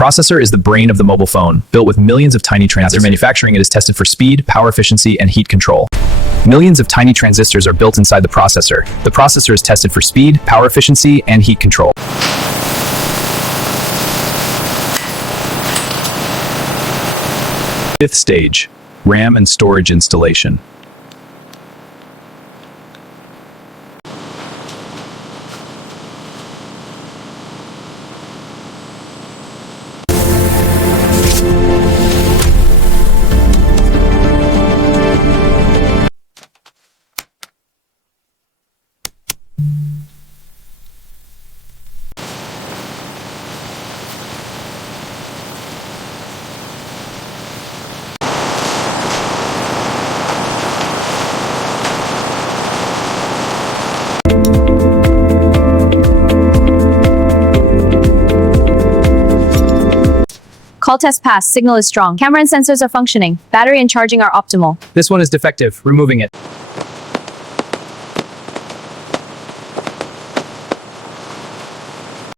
processor is the brain of the mobile phone, built with millions of tiny transistors. After manufacturing, it is tested for speed, power efficiency, and heat control. Millions of tiny transistors are built inside the processor. The processor is tested for speed, power efficiency, and heat control. Fifth stage, RAM and storage installation. Call test passed. Signal is strong. Camera and sensors are functioning. Battery and charging are optimal. This one is defective. Removing it.